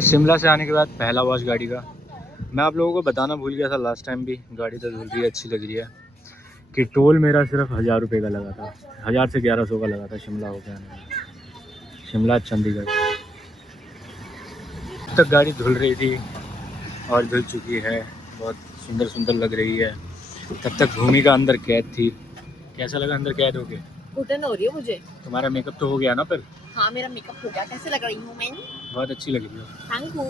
शिमला से आने के बाद पहला वॉश गाड़ी का। मैं आप लोगों को बताना भूल गया था लास्ट टाइम भी, गाड़ी तो धुल रही है, अच्छी लग रही है, कि टोल मेरा सिर्फ 1000 रुपये का लगा था, 1000 से 1100 का लगा था शिमला होकर आने में, शिमला चंडीगढ़ तक गाड़ी धुल रही थी और धुल चुकी है, बहुत सुंदर सुंदर लग रही है। तब तक भूमिका अंदर कैद थी। कैसा लगा अंदर कैद होके? घुटन हो रही है मुझे। तुम्हारा मेकअप तो हो गया ना? पर हाँ मेरा मेकअप हो गया। कैसे लग रही हूँ मैं? बहुत अच्छी लग रही हो। Thank you.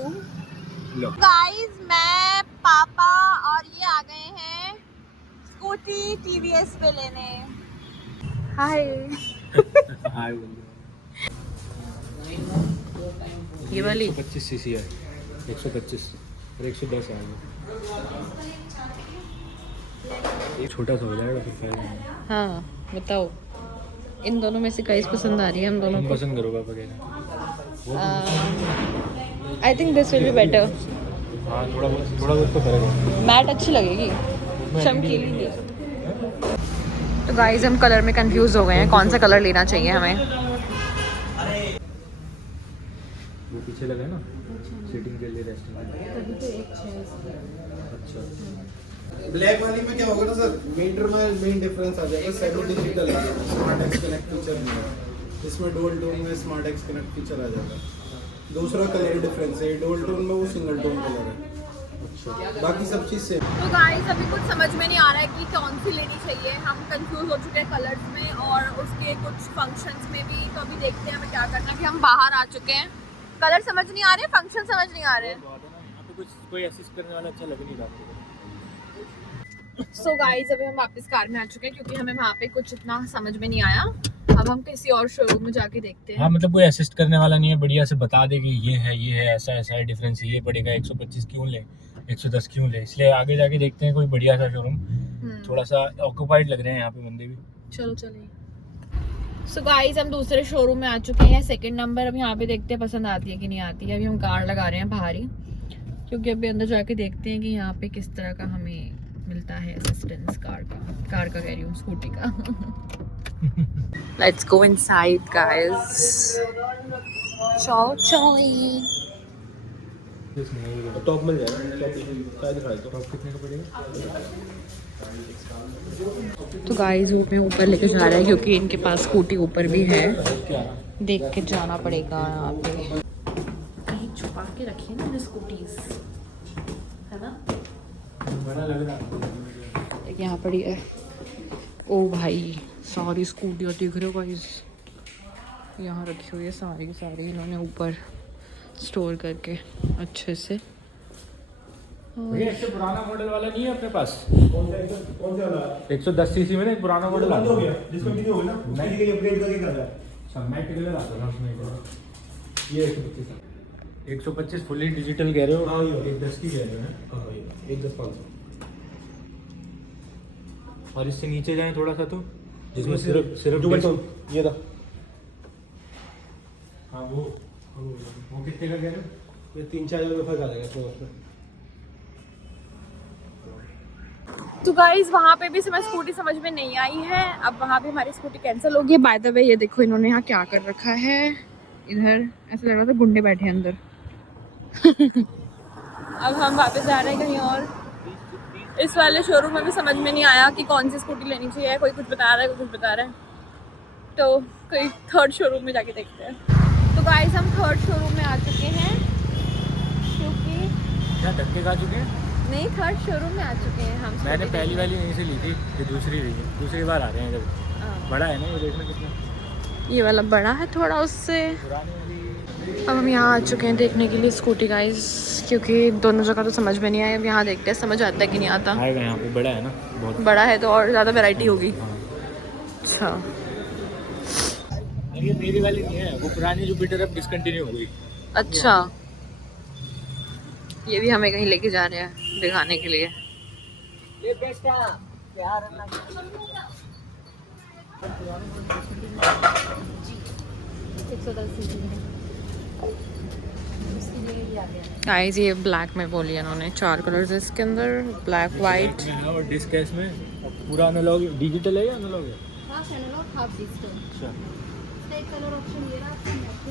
लो गाइस, मैं पापा और ये आ गए हैं स्कूटी टीवीएस पे लेने। हाय। हाय। ये वाली 125 सीसी है, 125 और 110 है। ये छोटा सा हो जाएगा फिर फायदा नहीं। हाँ बताओ, इन दोनों में से गाइस पसंद आ रही है हम दोनों को? पसंद करो पापा कहना। I think this will be better. हाँ थोड़ा बहुत तो फर्क है। मैट अच्छी लगेगी, चमकीली नहीं। तो गाइस हम कलर में कंफ्यूज हो गए हैं, कौन सा कलर लेना चाहिए हमें। वो पीछे लगा है ना सीटिंग के लिए, रेस्टिंग। अच्छा ब्लैक वाली में क्या होगा ना सर, मीटर में मेन डिफरेंस आ जाएगा। सेमी डिजिटल है, स्मार्ट एक्स कनेक्ट फीचर नहीं है इसमें। डुअल टोन में स्मार्ट एक्स कनेक्ट फीचर आ जाएगा। दूसरा कलर डिफरेंस है, डुअल टोन में वो सिंगल टोन कलर है। अच्छा, बाकी सब चीज़ सेम। तो गाइस अभी कुछ समझ में नहीं आ रहा है कि कौन सी लेनी चाहिए। हम कंफ्यूज हो चुके हैं कलर्स में और उसके कुछ फंक्शंस में भी। तो अभी देखते हैं हमें क्या करना है कि हम बाहर आ चुके हैं, कलर समझ नहीं आ रहे, फंक्शन समझ नहीं आ रहे। कोई असिस्ट करने वाला अच्छा लग नहीं रहा। सो गाइस अभी हम वापस कार में आ चुके हैं क्योंकि हमें वहाँ पे कुछ इतना समझ में नहीं आया। अब हम किसी और शोरूम में जाके देखते हैं। हाँ मतलब कोई असिस्ट करने वाला नहीं है, बढ़िया से बता दे कि ये है ऐसा है, डिफरेंस ये पड़ेगा, 125 क्यों ले, 110 क्यों ले। इसलिए आगे जाके देखते हैं कोई बढ़िया सा शोरूम। थोड़ा सा ऑक्यूपाइड लग रहे हैं यहाँ पे बंदे भी। चलो चलिए। सो गाइस हम दूसरे शोरूम में आ चुके हैं, सेकंड नंबर। अब यहाँ पे देखते हैं पसंद आती है कि नहीं आती है। अभी हम कार लगा रहे हैं बाहर ही, क्योंकि अभी अंदर जाके देखते हैं कि यहाँ पे किस तरह का हमें मिलता है असिस्टेंस कार का कह रही हूँ, स्कूटी का। Let's go inside guys. चलो चलिए। टॉप मिल जाएगा। क्या दिखाई तो टॉप कितने का पड़ेगा? तो गाइस वो हमें ऊपर लेके जा रहा है क्योंकि इनके पास स्कूटी ऊपर भी है। देख के जाना पड़ेगा यहाँ पे। कहीं छुपा के रखिए ना स्कूटीज, है ना? बड़ा लग रहा है। एक यहाँ पड़ी है। ओ भाई सारी स्कूटियाँ दिख रहे हो गाइस, यहाँ रखी हुई है सारी की सारी इन्होंने ऊपर स्टोर करके अच्छे से। भैया इससे पुराना मॉडल वाला नहीं है अपने पास? कौन सा वाला? 110 सीसी में ना पुराना मॉडल आ गया, जिसमें कितनी हो गई ना, उसकी जगह अपग्रेड करके कर रहा है। मैट कलर आता था उसमें। ये 125 फुली डिजिटल कह रहे हो? हां ये 110 की कह रहे हो? हां 110 500। और इससे नीचे जाएं थोड़ा सा तो, जिसमें सिर्फ ये था। हाँ वो कितने का कह रहे हो? ये 3-4 हज़ार रुपये का आ जाएगा उसमें। तो गाइस वहाँ पे भी हमें स्कूटी समझ में नहीं आई है। अब वहाँ पे हमारी स्कूटी कैंसिल होगी। बाय द वे ये देखो इन्होंने यहाँ क्या कर रखा है, इधर ऐसा लग रहा था गुंडे बैठे हैं अंदर। अब हम वापस जा रहे हैं कहीं और। इस वाले शोरूम में भी समझ में नहीं आया कि कौन सी स्कूटी लेनी चाहिए। कोई कुछ बता रहा है, कोई कुछ बता रहा है। तो कोई थर्ड शोरूम में जाके देखते हैं। तो गाइस हम थर्ड शोरूम में आ चुके हैं क्योंकि क्या धक्के खा चुके हैं? नहीं, थर्ड शोरूम में आ चुके हैं हम। मैंने पहली वाली यहीं से ली थी, ये दूसरी रही है, दूसरी बार आ रहे हैं। जब बड़ा है ना ये, देखना कितना, ये वाला बड़ा है थोड़ा उससे। पुरानी वाली। अब हम यहाँ आ चुके हैं देखने के लिए स्कूटी गाइस, क्योंकि दोनों जगह तो समझ में नहीं आया। अब यहाँ देखते हैं समझ आता है कि नहीं आता। आएगा यहाँ पे, बड़ा है ना बहुत। बड़ा है तो और ज़्यादा वैरायटी होगी। हाँ। अच्छा ये मेरी वाली नहीं है, वो पुरानी जुपिटर अब डिसकंटिन्यू हो गई। अच्छा, ये भी हमें कहीं लेके जा रहे हैं दिखाने के लिए। ये बेस्ट है प्यार है। गाइस ये ब्लैक में बोली इन्होंने, 4 कलर्स है इसके अंदर, ब्लैक वाइट और डिस्क है इसमें। पूरा एनालॉग डिजिटल है या एनालॉग है? Half analog half digital. अच्छा एक कलर ऑप्शन ये रहा आपका मैट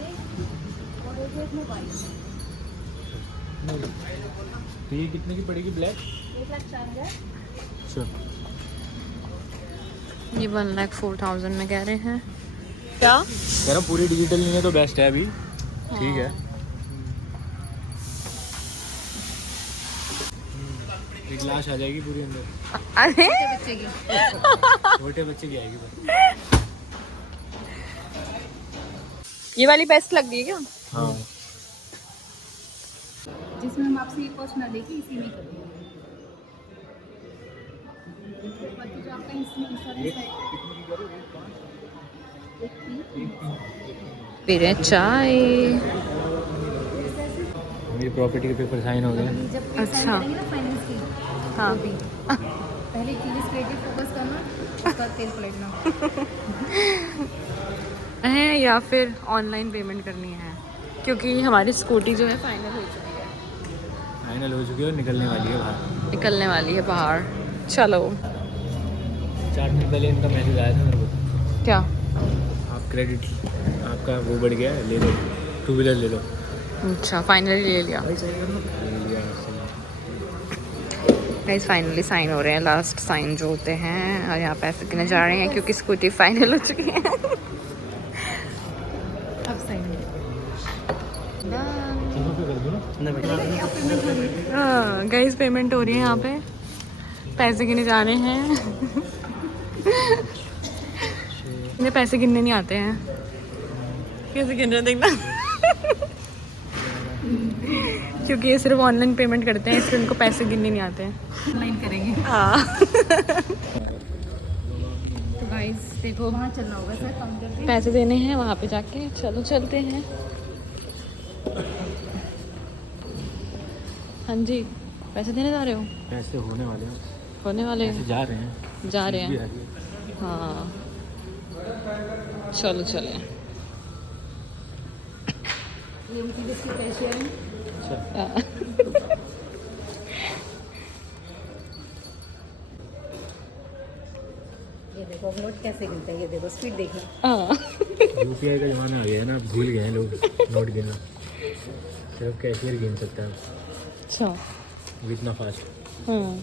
और एक इसमें वाइट। तो ये कितने की पड़ेगी ब्लैक? 1,04,000। अच्छा, ये 1,04,000 में कह रहे हैं। क्या कह रहा पूरी डिजिटल नहीं है तो बेस्ट है अभी। ठीक है, एक ग्लास आ जाएगी पूरी अंदर। अरे बच्चे की छोटे बच्चे की आएगी बस। ये वाली बेस्ट लग रही है क्या? हाँ, जिसमें हम आपसे एक कॉस्ट ना देखें इसी में करेंगे। बाकी जो आपका इसमें सर्विस है पी रहे हैं चाय। मेरी प्रॉपर्टी के पेपर साइन हो गए। जब अच्छा। करेंगे ना फाइनेंस की हाँ। तो भी पहले क्लियर क्रिएटिव फोकस करना, उसके बाद तेल पलटना। है या फिर ऑनलाइन पेमेंट करनी है, क्योंकि हमारी स्कूटी जो है फाइनल हो चुकी है। फाइनल हो चुकी है और निकलने वाली है बाहर। निकलने वाली है बाहर। चलो। 4 दिन पहले इनका मैसेज आया था मेरे को, क्या? आप क्रेडिट आपका वो बढ़ गया है, ले लो 2 व्हीलर ले लो। अच्छा, फाइनली ले लिया। ले लिया गाइस फाइनली साइन हो रहे हैं, लास्ट साइन जो होते हैं, और यहाँ पैसे गिने जा रहे हैं क्योंकि स्कूटी फाइनल हो चुकी है। अब सही है। हाँ गाइस, पेमेंट हो रही है यहाँ पे, पैसे गिने जा रहे हैं। इन्हें पैसे गिनने नहीं आते हैं, कैसे गिन रहे हैं देखना। क्योंकि ये सिर्फ ऑनलाइन पेमेंट करते हैं, इसलिए उनको पैसे गिनने नहीं आते हैं। ऑनलाइन करेंगे। हाँ। तो गाइस देखो वहाँ चलना होगा सर काउंटर पे। पैसे देने हैं वहाँ पे जाके, चलो चलते हैं। हाँ जी, पैसे देने जा रहे हो? पैसे होने वाले हैं, होने वाले पैसे जा रहे हैं, जा रहे भी हैं। आ रही है। हाँ चलो चले। ये उनकी जिसकी कैशियर है। अच्छा, ये देखो नोट कैसे गिनते हैं, ये देखो स्पीड देखना। हाँ। यूपीआई का ज़माना आ गया है ना, भूल गए हैं लोग नोट गिनना। सिर्फ कैशियर गिन सकता है अच्छा। वो इतना फास्ट। हाँ।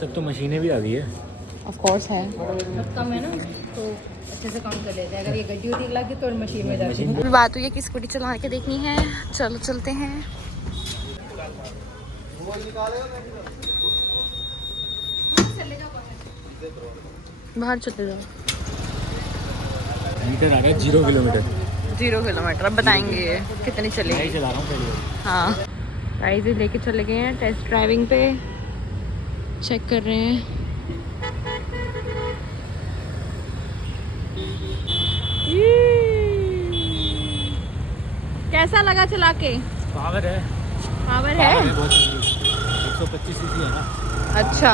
सब तो मशीनें भी आ गई है। ऑफ कोर्स है। बहुत कम है ना तो अच्छे से काउंट कर लेते हैं। अगर ये गड्डी होती एक लाख की तो मशीन में जाती है। अभी बात हुई है कि स्कूटी चला के देखनी है, चलो चलते हैं। बाहर चले जाओ। मीटर आ रहा है 0 किलोमीटर। 0 किलोमीटर। अब बताएंगे कितनी मैं चलेगी। ही चला रहा हूँ पहले। हाँ गाइस, ये लेके चले गए हैं टेस्ट ड्राइविंग पे, चेक कर रहे हैं। कैसा लगा चला के? पावर है, पावर है? बहुत 125 सीसी है ना। अच्छा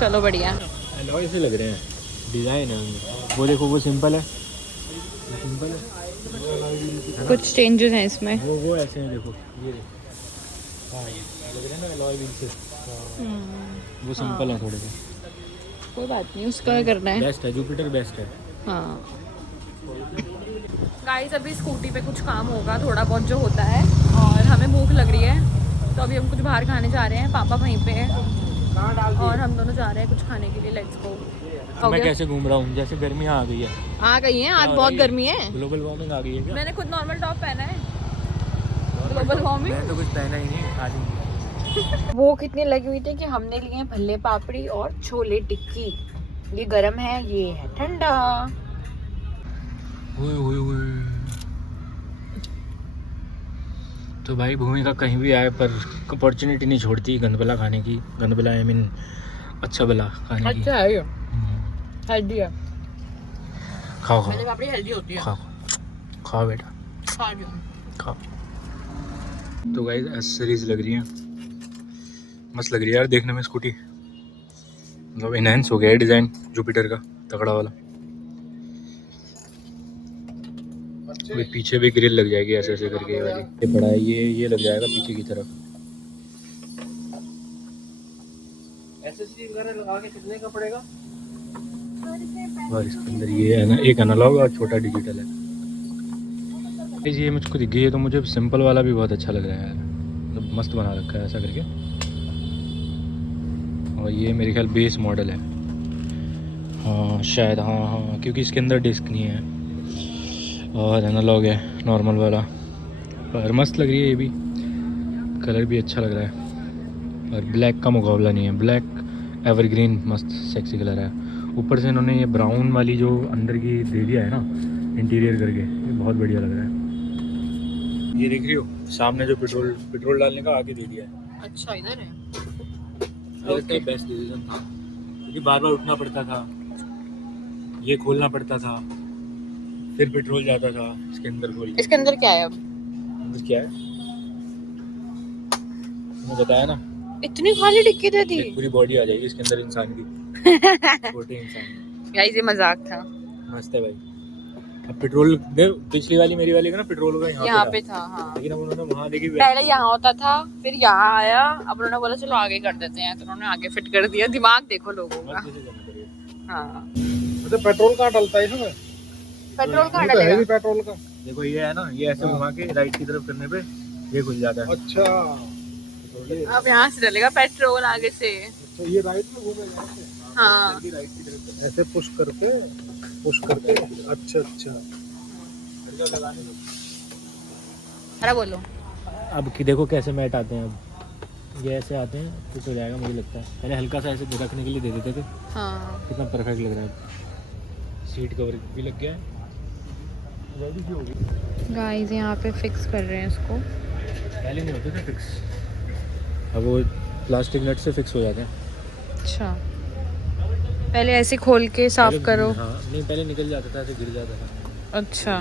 चलो बढ़िया। अलॉय से लग रहे हैं, डिज़ाइन है उनमें। वो देखो, वो सिंपल है, वो सिंपल है। कुछ चेंजेस हैं इसमें। वो ऐसे हैं, देखो ये देखो। हाँ, ये लग रहे हैं ना अलॉय व्हील से। वो सिंपल है थोड़े से। कोई बात नहीं, उसका क्या करना है। बेस्ट है, जुपिटर बेस्ट है। हाँ गाइस, अभी स्कूटी पे कुछ काम होगा थोड़ा बहुत जो होता है, और हमें भूख लग रही है तो अभी हम कुछ बाहर खाने जा रहे हैं। पापा वहीं पे है और हम दोनों जा रहे हैं कुछ खाने के लिए। Let's go. मैं कैसे घूम रहा हूँ, जैसे गर्मियाँ आ गई है। आ गई हैं, आज बहुत गर्मी है। ग्लोबल वार्मिंग आ गई है क्या? मैंने खुद नॉर्मल टॉप पहना है। Global warming. मैंने तो कुछ पहना ही नहीं, खा लूँगी। वो कितनी लगी हुई थी कि हमने लिए हैं भल्ले पापड़ी और छोले टिक्की। ये गरम है, ये है ठंडा। तो भाई भूमिका कहीं भी आए पर अपॉर्चुनिटी नहीं छोड़ती गंदबला खाने की। गंदबला आई मीन अच्छा भला खाने की। अच्छा है ये, हेल्दी है। खाओ खाओ भल्ले पापड़ी हेल्दी होती है। खाओ खाओ बेटा खा रही हूँ। खाओ। तो गाइस एसेसरीज लग रही हैं, मस्त लग रही है यार देखने में स्कूटी। मतलब इनहेंस हो गया है डिज़ाइन जुपिटर का, तगड़ा वाला। अभी पीछे भी ग्रिल लग जाएगी ऐसे ऐसे करके, ये वाली ये बड़ा है, ये लग जाएगा पीछे की तरफ। एसएसडी वगैरह लगा के कितने का पड़ेगा? और इसके अंदर ये है ना, एक एनालॉग और छोटा डिजिटल है। ये मुझको दिख गई है, तो मुझे सिंपल वाला भी बहुत अच्छा लग रहा है यार, मतलब मस्त बना रखा है ऐसा करके। और ये मेरे ख्याल बेस मॉडल है, हाँ शायद, हाँ क्योंकि इसके अंदर डिस्क नहीं है और एनालॉग है नॉर्मल वाला। पर मस्त लग रही है ये भी, कलर भी अच्छा लग रहा है। और ब्लैक का मुकाबला नहीं है, ब्लैक एवरग्रीन मस्त सेक्सी कलर है। ऊपर से इन्होंने ये ब्राउन वाली जो अंदर की दे दिया है ना इंटीरियर करके, ये बहुत बढ़िया लग रहा है। ये देख रही हो सामने जो पेट्रोल डालने का आगे दे दिया है। अच्छा इधर है। Okay. बेस्ट डिसीजन था, क्योंकि बार बार उठना पड़ता था, ये खोलना पड़ता था, फिर पेट्रोल जाता था इसके अंदर खोल के। इसके अंदर क्या है अब? अंदर क्या है मैंने बताया ना, इतनी खाली डिक्की दे दी। एक पूरी बॉडी आ जाएगी इसके अंदर इंसान की, छोटे इंसान की। गाइस ये मजाक था। मस्त है भाई। अब पेट्रोल पिछली वाली मेरी वाली का ना पेट्रोल का यहाँ पे था हाँ। लेकिन अब उन्होंने वहाँ देखी पहले यहाँ होता था, फिर यहाँ आया, अब उन्होंने बोला चलो आगे कर देते हैं, तो उन्होंने आगे फिट कर दिया। दिमाग देखो लोगों का। हाँ मतलब पेट्रोल कहाँ डलता है इसमें? पेट्रोल कहाँ ये तो है डालेगा? भी पेट्रोल का। देखो ये है ना, ये ऐसे घुमा के राइट की तरफ करने पे ये खुल जाता है। अच्छा ये अब यहाँ से डलेगा पेट्रोल आगे से। तो ये राइट में घूमेगा हाँ ऐसे पुश करके अच्छा अरे बोलो। अब कि देखो कैसे मैट आते हैं, अब ये ऐसे आते हैं तो हो जाएगा मुझे लगता है। पहले हल्का सा ऐसे रखने के लिए दे देते थे, हाँ कितना परफेक्ट लग रहा है। सीट कवर भी लग गया है, रेडी भी हो गई। गाइस यहाँ पे फिक्स कर रहे हैं इसको। पहले नहीं होते थे फिक्स, अब वो प्लास्टिक नट से फिक्स हो जाते हैं। अच्छा पहले ऐसे खोल के साफ पहले- करो। हाँ नहीं, पहले निकल जाता था, ऐसे गिर जाता था। अच्छा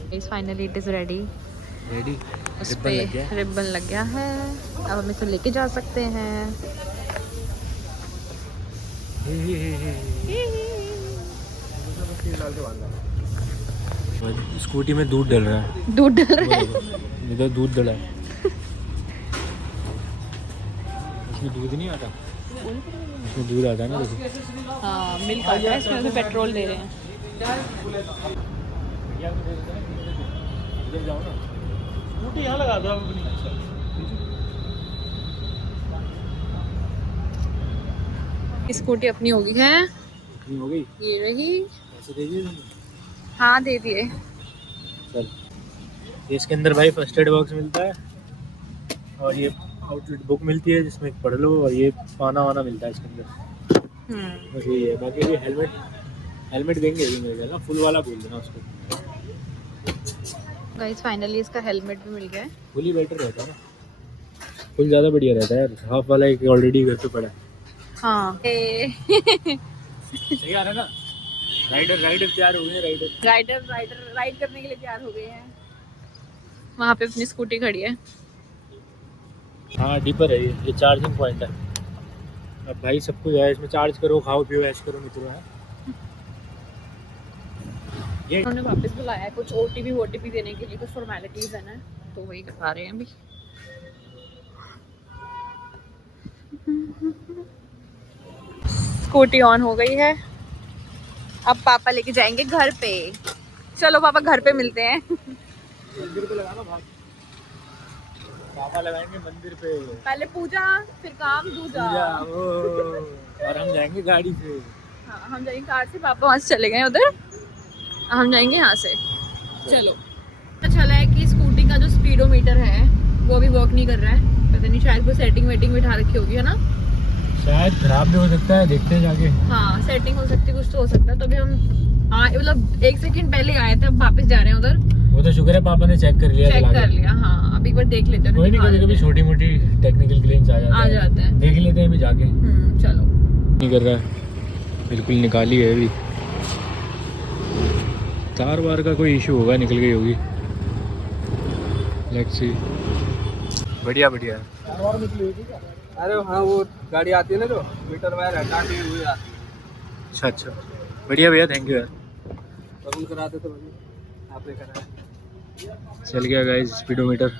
guys finally it is ready. Ready, उस रिबन पे लग गया। रिबन लग गया है, अब हम इसे लेके जा सकते हैं। स्कूटी में दूध डल रहा है, दूध डल रहा है। इधर दूध डला है। इसमें दूध नहीं आता, इसमें दूध आता है ना, देखो। हाँ मिल्क आ गया, इसमें भी पेट्रोल दे रहे हैं। इधर जाओ ना, स्कूटी यहाँ लगा दो अपनी। स्कूटी अपनी हो गई है, कितनी हो गई? ये रही। पैसे दे दिए तुमने? हाँ दे दिए। चल, ये इसके अंदर भाई फर्स्ट एड बॉक्स मिलता है और ये आउटलेट बुक मिलती है जिसमें पढ़ लो, और ये पाना वाना मिलता है इसके अंदर। बस यही है, बाकी ये हेलमेट देंगे अभी मेरे ख्याल ना, फुल वाला बोल देना उसको। गाइस फाइनली इसका हेलमेट भी मिल गया है। फुल ही बेटर रहता है ना, फुल ज़्यादा बढ़िया रहता है यार। हाफ वाला एक ऑलरेडी घर पे पड़ा है। हाँ सही आ रहा है ना। राइडर तैयार हो गए हैं, राइड करने के लिए तैयार हो गए हैं। वहाँ पे अपनी स्कूटी खड़ी है। हाँ डीपर है ये चार्जिंग पॉइंट है। अब भाई सब कुछ है इसमें, चार्ज करो, खाओ पियो, ऐश करो मित्रों है। ये उन्होंने वापस बुलाया है कुछ ओटीपी देने के लिए, कुछ फॉर्मेलिटीज है ना, तो वही करवा रहे हैं अभी। स्कूटी ऑन हो गई है, अब पापा लेके जाएंगे घर पे। चलो पापा घर पे मिलते हैं। मंदिर पे लगाना भाग, पापा लगाएंगे मंदिर पे पहले पूजा फिर काम दूजा। पूजा, और हम जाएंगे गाड़ी से। हाँ हम जाएंगे कार से, पापा वहाँ से चले गए उधर, हम जाएंगे यहाँ से। चलो पता चला है कि स्कूटी का जो स्पीडोमीटर है वो अभी वर्क नहीं कर रहा है, पता नहीं शायद वो सेटिंग बिठा रखी होगी, है ना। शायद खराब भी हो सकता है, देखते हैं जाके। हाँ सेटिंग हो सकती है, कुछ तो हो सकता है। तो अभी हम मतलब 1 सेकंड पहले आए थे, अब वापस जा रहे हैं उधर। वो तो शुक्र है पापा ने चेक कर लिया, चेक कर लिया। हाँ अभी एक बार देख लेते हैं। कोई नहीं, कभी छोटी मोटी टेक्निकल ग्लिच आ जाते हैं, देख लेते हैं अभी जाके। चलो नहीं कर रहा है बिल्कुल, निकाली है अभी। तार वार का कोई इशू होगा, निकल गई होगी। Let's see. बढ़िया और निकली हुई थी क्या? अरे हाँ वो गाड़ी आती है ना जो मीटर वायर हटा के हुई आती है। अच्छा बढ़िया भैया, थैंक यू यार। कबूल कराते तो भैया आपने कराया। चल गया गाइस स्पीडोमीटर,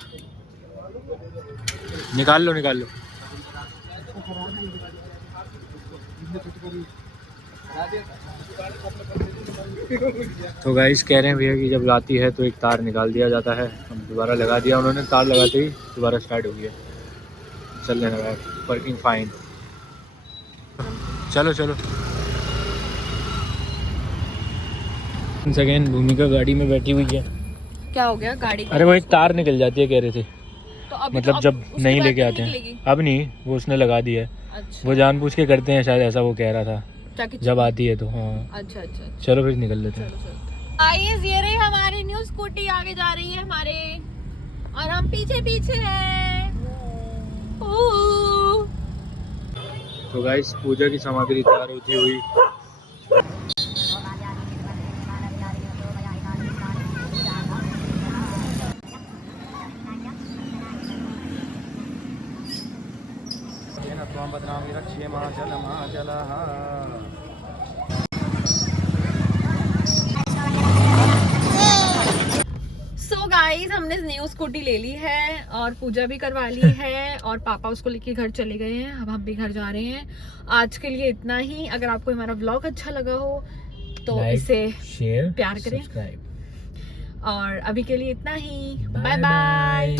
निकाल लो। तो गाइस कह रहे हैं भैया कि जब लाती है तो एक तार निकाल दिया जाता है। हम दोबारा लगा दिया उन्होंने, तार लगाते ही दोबारा स्टार्ट हो गया, चलने लगा, वर्किंग फाइन। चलो चलो। सेकेंड भूमिका गाड़ी में बैठी हुई है। क्या हो गया गाड़ी? अरे वो एक तार निकल जाती है कह रहे थे, तो अभी मतलब तो जब उसके नहीं बाद लेके आते निकलेगी? हैं। अब नहीं, वो उसने लगा दी है। अच्छा, वो जानबूझ के करते हैं शायद, ऐसा वो कह रहा था ताकि जब आती है तो। हाँ अच्छा अच्छा, चलो फिर निकल लेते हैं। गाइस ये रही हमारी न्यू स्कूटी, आगे जा रही है हमारे और हम पीछे पीछे हैं। तो गाइस पूजा की सामग्री तैयार होती हुई। सो गाइस हमने न्यू स्कूटी ले ली है और पूजा भी करवा ली है और पापा उसको लेके घर चले गए हैं। अब हम भी घर जा रहे हैं। आज के लिए इतना ही। अगर आपको हमारा व्लॉग अच्छा लगा हो तो इसे शेयर प्यार करें। सब्सक्राइब। और अभी के लिए इतना ही। Bye bye.